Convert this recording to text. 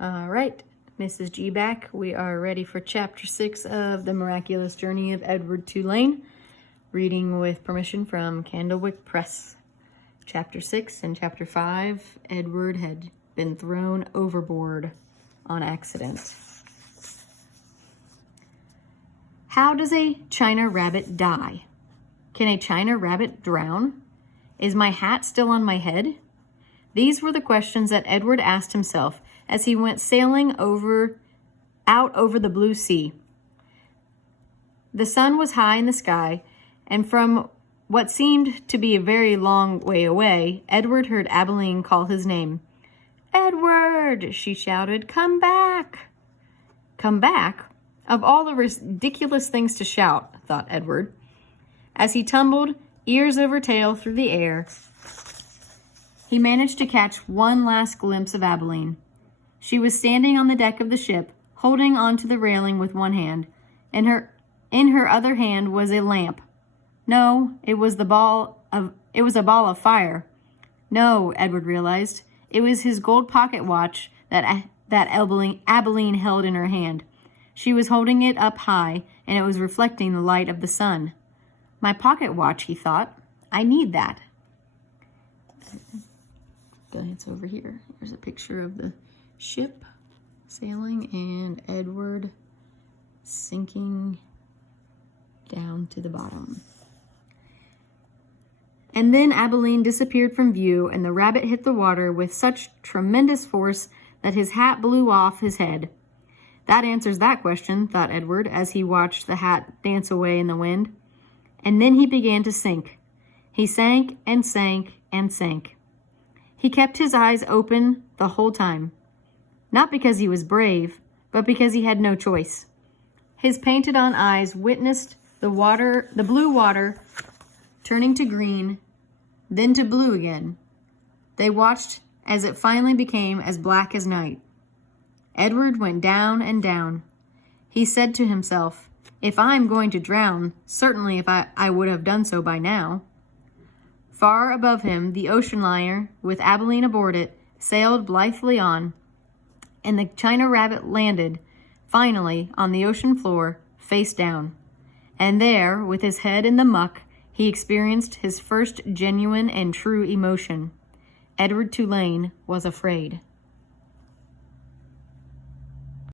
All right, Mrs. G back. We are ready for Chapter 6 of The Miraculous Journey of Edward Tulane. Reading with permission from Candlewick Press. Chapter 6 and Chapter 5, Edward had been thrown overboard on accident. How does a China rabbit die? Can a China rabbit drown? Is my hat still on my head? These were the questions that Edward asked himself as he went sailing out over the blue sea. The sun was high in the sky, and from what seemed to be a very long way away, Edward heard Abilene call his name. "Edward!" she shouted. "Come back!" Come back? Of all the ridiculous things to shout, thought Edward. As he tumbled, ears over tail, through the air, he managed to catch one last glimpse of Abilene. She was standing on the deck of the ship, holding onto the railing with one hand, and in her other hand was a lamp. No, it was a ball of fire. No, Edward realized, it was his gold pocket watch that Abilene held in her hand. She was holding it up high, and it was reflecting the light of the sun. My pocket watch, he thought. I need that. Glance over here. There's a picture of the ship sailing and Edward sinking down to the bottom. And then Abilene disappeared from view, and the rabbit hit the water with such tremendous force that his hat blew off his head. That answers that question, thought Edward, as he watched the hat dance away in the wind. And then he began to sink. He sank and sank and sank. He kept his eyes open the whole time. Not because he was brave, but because he had no choice. His painted-on eyes witnessed the blue water turning to green, then to blue again. They watched as it finally became as black as night. Edward went down and down. He said to himself, "If I'm going to drown, certainly I would have done so by now." Far above him, the ocean liner, with Abilene aboard it, sailed blithely on, and the China rabbit landed, finally, on the ocean floor, face down. And there, with his head in the muck, he experienced his first genuine and true emotion. Edward Tulane was afraid.